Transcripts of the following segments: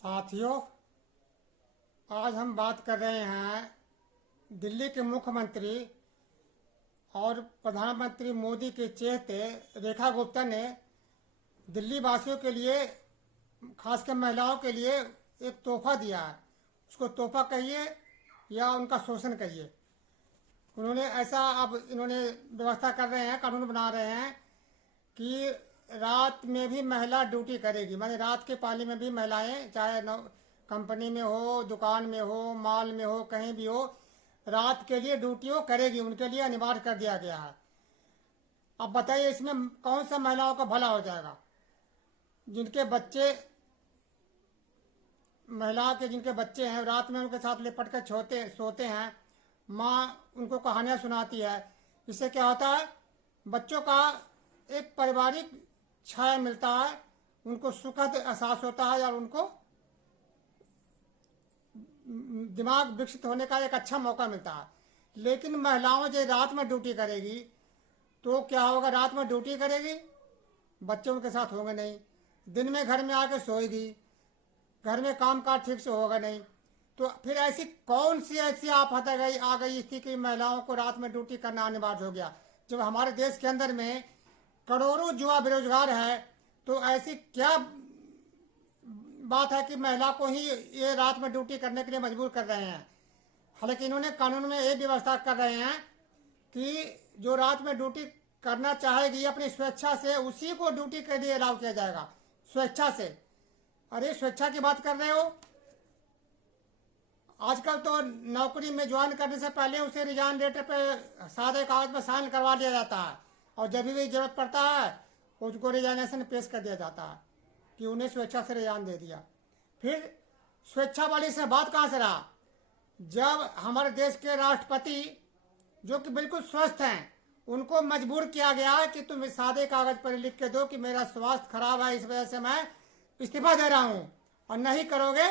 साथियों, आज हम बात कर रहे हैं दिल्ली के मुख्यमंत्री और प्रधानमंत्री मोदी के चेहते रेखा गुप्ता ने दिल्ली वासियों के लिए, खासकर महिलाओं के लिए एक तोहफा दिया है। उसको तोहफा कहिए या उनका शोषण कहिए। इन्होंने व्यवस्था कर रहे हैं, कानून बना रहे हैं कि रात में भी महिला ड्यूटी करेगी। माने रात के पाली में भी महिलाएं, चाहे कंपनी में हो, दुकान में हो, मॉल में हो, कहीं भी हो, रात के लिए ड्यूटी वो करेगी। उनके लिए अनिवार्य कर दिया गया है। अब बताइए इसमें कौन सा महिलाओं का भला हो जाएगा। जिनके बच्चे जिनके बच्चे हैं, रात में उनके साथ लिपट कर सोते हैं, माँ उनको कहानियाँ सुनाती है। इससे क्या होता है, बच्चों का एक पारिवारिक छाया मिलता है, उनको सुखद एहसास होता है और उनको दिमाग विकसित होने का एक अच्छा मौका मिलता है। लेकिन महिलाओं जो रात में ड्यूटी करेगी तो क्या होगा, रात में ड्यूटी करेगी, बच्चे उनके साथ होंगे नहीं, दिन में घर में आके सोएगी, घर में काम काज ठीक से होगा नहीं। तो फिर ऐसी कौन सी ऐसी आफत आ गई थी कि महिलाओं को रात में ड्यूटी करना अनिवार्य हो गया। जब हमारे देश के अंदर में करोड़ों युवा बेरोजगार है, तो ऐसी क्या बात है कि महिला को ही ये रात में ड्यूटी करने के लिए मजबूर कर रहे हैं। हालांकि इन्होंने कानून में ये व्यवस्था कर रहे हैं कि जो रात में ड्यूटी करना चाहेगी अपनी स्वेच्छा से, उसी को ड्यूटी के लिए अलाउ किया जाएगा, स्वेच्छा से। अरे स्वेच्छा की बात कर रहे हो। आजकल तो नौकरी में ज्वाइन करने से पहले उसे रिजाइन लेटर पे सादे कागज में साइन करवा दिया जाता है, और जब भी जरूरत पड़ता है उसको रिजाइनेशन पेश कर दिया जाता है कि उन्हें स्वेच्छा से रिजाइन दे दिया। फिर स्वेच्छा वाली से बात कहाँ से रहा, जब हमारे देश के राष्ट्रपति जो कि बिल्कुल स्वस्थ हैं, उनको मजबूर किया गया कि तुम सादे कागज पर लिख के दो कि मेरा स्वास्थ्य खराब है, इस वजह से मैं इस्तीफा दे रहा हूँ, और नहीं करोगे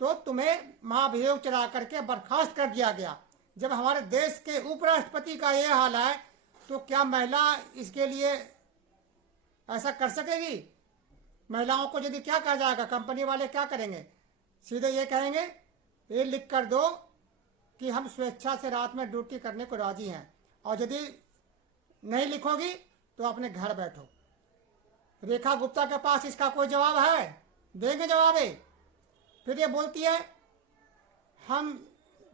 तो तुम्हें महाभियोग चला करके बर्खास्त कर दिया गया। जब हमारे देश के उपराष्ट्रपति का ये हाल है, तो क्या महिला इसके लिए ऐसा कर सकेगी। महिलाओं को यदि क्या कहा जाएगा, कंपनी वाले क्या करेंगे, सीधे ये कहेंगे ये लिख कर दो कि हम स्वेच्छा से रात में ड्यूटी करने को राजी हैं, और यदि नहीं लिखोगी तो अपने घर बैठो। रेखा गुप्ता के पास इसका कोई जवाब है, देंगे जवाब है। फिर ये बोलती है हम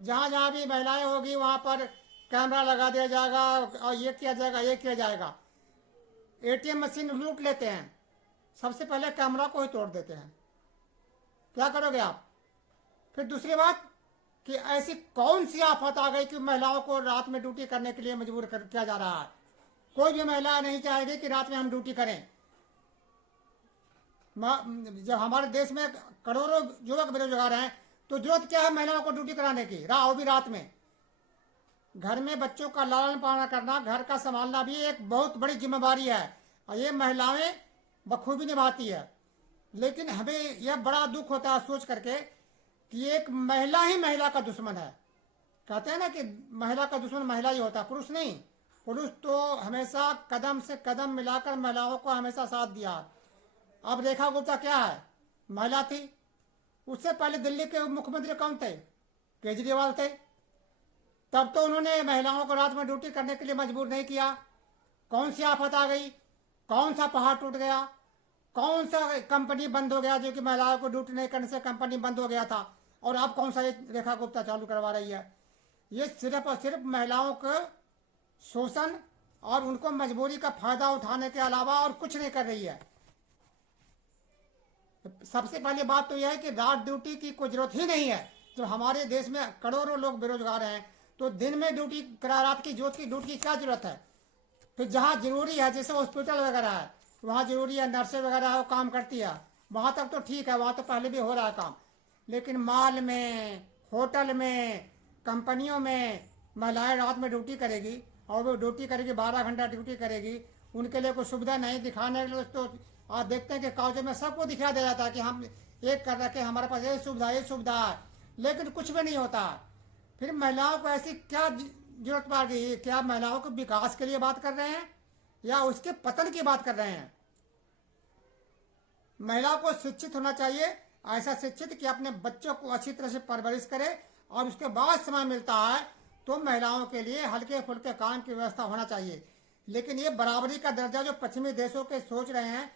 जहाँ जहाँ भी महिलाएं होगी वहाँ पर कैमरा लगा दिया जाएगा और ये किया जाएगा, ये किया जाएगा। एटीएम मशीन लूट लेते हैं, सबसे पहले कैमरा को ही तोड़ देते हैं। क्या करोगे आप। फिर दूसरी बात कि ऐसी कौन सी आफत आ गई कि महिलाओं को रात में ड्यूटी करने के लिए मजबूर किया जा रहा है। कोई भी महिला नहीं चाहेगी कि रात में हम ड्यूटी करें। जब हमारे देश में करोड़ों युवक बेरोजगार हैं, तो जरूरत क्या है महिलाओं को ड्यूटी कराने की, वो भी रात में। घर में बच्चों का लालन पालन करना, घर का संभालना भी एक बहुत बड़ी जिम्मेदारी है, और ये महिलाएं बखूबी निभाती है। लेकिन हमें यह बड़ा दुख होता है सोच करके कि एक महिला ही महिला का दुश्मन है। कहते हैं ना कि महिला का दुश्मन महिला ही होता है, पुरुष नहीं। पुरुष तो हमेशा कदम से कदम मिलाकर महिलाओं को हमेशा साथ दिया। अब रेखा गुप्ता क्या है, महिला थी। उससे पहले दिल्ली के मुख्यमंत्री कौन थे, केजरीवाल थे। तब तो उन्होंने महिलाओं को रात में ड्यूटी करने के लिए मजबूर नहीं किया। कौन सी आफत आ गई, कौन सा पहाड़ टूट गया, कौन सा कंपनी बंद हो गया जो कि महिलाओं को ड्यूटी नहीं करने से कंपनी बंद हो गया था, और अब कौन सा रेखा गुप्ता चालू करवा रही है। ये सिर्फ और सिर्फ महिलाओं के शोषण और उनको मजबूरी का फायदा उठाने के अलावा और कुछ नहीं कर रही है। सबसे पहली बात तो यह है कि रात ड्यूटी की कोई जरूरत ही नहीं है। तो हमारे देश में करोड़ों लोग बेरोजगार हैं, तो दिन में ड्यूटी करा, रात की ड्यूटी की क्या जरूरत है। फिर जहाँ जरूरी है, जैसे हॉस्पिटल वगैरह है, वहाँ जरूरी है, नर्सें वगैरह वो काम करती है, वहाँ तक तो ठीक है, वहाँ तो पहले भी हो रहा है काम। लेकिन मॉल में, होटल में, कंपनियों में महिलाएं रात में ड्यूटी करेगी, और वो ड्यूटी करेगी 12 घंटा ड्यूटी करेगी। उनके लिए कोई सुविधा नहीं दिखाने के लिए तो आप देखते हैं कि कागजों में सबको दिखा दिया जाता है कि हम एक कर रखे, हमारे पास ये सुविधा है, लेकिन कुछ भी नहीं होता। फिर महिलाओं को ऐसी क्या जरूरत पड़ गई, क्या महिलाओं को विकास के लिए बात कर रहे हैं या उसके पतन की बात कर रहे हैं। महिला को शिक्षित होना चाहिए, ऐसा शिक्षित कि अपने बच्चों को अच्छी तरह से परवरिश करे और उसके बाद समय मिलता है तो महिलाओं के लिए हल्के फुल्के काम की व्यवस्था होना चाहिए। लेकिन ये बराबरी का दर्जा जो पश्चिमी देशों के सोच रहे हैं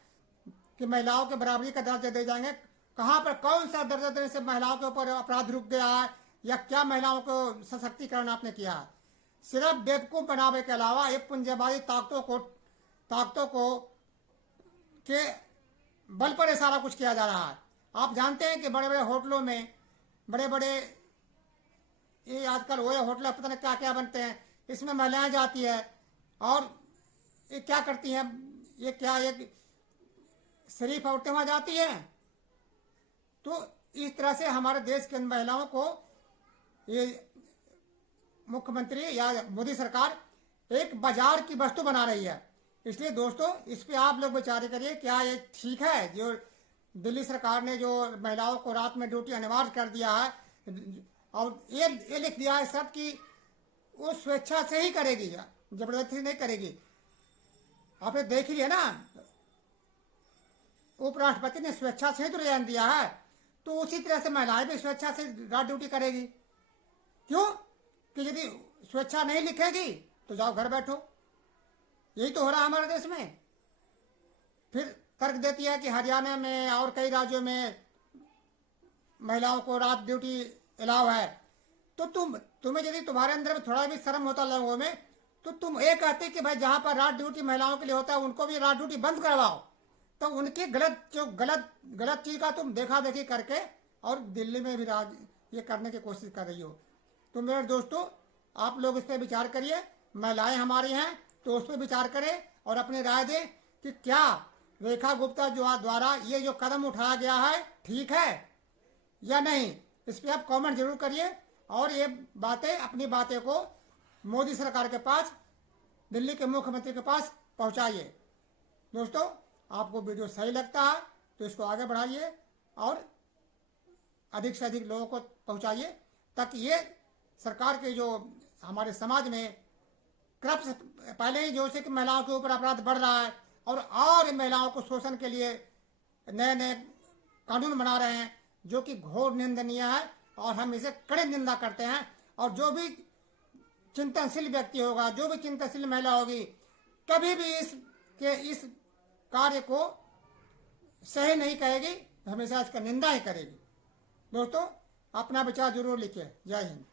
कि महिलाओं के बराबरी का दर्जा दे जाएंगे, कहाँ पर कौन सा दर्जा देने से महिलाओं के ऊपर अपराध रुक गया है या क्या महिलाओं को सशक्तिकरण आपने किया है? सिर्फ बेवकूफ बनावे के अलावा एक पुंजवादी ताकतों को के बल पर ये सारा कुछ किया जा रहा है। आप जानते हैं कि बड़े बड़े होटलों में बड़े बड़े ये आजकल वो होटल पता नहीं क्या क्या बनते हैं, इसमें महिलाएं जाती है और ये क्या करती हैं, ये क्या एक शरीफ औरतें वहाँ जाती हैं। तो इस तरह से हमारे देश के महिलाओं को ये मुख्यमंत्री या मोदी सरकार एक बाजार की वस्तु बना रही है। इसलिए दोस्तों इस पे आप लोग विचार करिए, क्या ये ठीक है जो दिल्ली सरकार ने जो महिलाओं को रात में ड्यूटी अनिवार्य कर दिया है और ये लिख दिया है सब कि वो स्वेच्छा से ही करेगी, जबरदस्ती नहीं करेगी। आपने देख लिया ना, उपराष्ट्रपति ने स्वेच्छा से ही तो रिजाइन दिया है, तो उसी तरह से महिलाएं भी स्वेच्छा से रात ड्यूटी करेगी। क्यों? कि यदि स्वेच्छा नहीं लिखेगी तो जाओ घर बैठो। यही तो हो रहा है हमारे देश में। फिर तर्क देती है कि हरियाणा में और कई राज्यों में महिलाओं को रात ड्यूटी अलाउ है, तो तुम्हें यदि तुम्हारे अंदर में थोड़ा भी शर्म होता लोगों में, तो तुम ये कहते कि भाई जहां पर रात ड्यूटी महिलाओं के लिए होता है उनको भी रात ड्यूटी बंद करवाओ। तो उनकी गलत चीज का तुम देखा देखी करके और दिल्ली में भी राज ये करने की कोशिश कर रही हो। तो मेरे दोस्तों आप लोग इस पर विचार करिए, महिलाएं हमारी हैं तो उस पर विचार करें और अपनी राय दें कि क्या रेखा गुप्ता जो द्वारा ये जो कदम उठाया गया है ठीक है या नहीं। इस पर आप कमेंट जरूर करिए और ये बातें अपनी बातें को मोदी सरकार के पास, दिल्ली के मुख्यमंत्री के पास पहुंचाइए। दोस्तों आपको वीडियो सही लगता है तो इसको आगे बढ़ाइए और अधिक से अधिक लोगों को पहुंचाइए ताकि ये सरकार के जो हमारे समाज में करप्शन पहले ही जो से कि महिलाओं के ऊपर अपराध बढ़ रहा है और महिलाओं को शोषण के लिए नए नए कानून बना रहे हैं जो कि घोर निंदनीय है और हम इसे कड़े निंदा करते हैं। और जो भी चिंतनशील व्यक्ति होगा, जो भी चिंतनशील महिला होगी, कभी भी इस कार्य को सही नहीं कहेगी, हमेशा इसका निंदा ही करेगी। दोस्तों अपना विचार जरूर लिखिए। जय हिंद।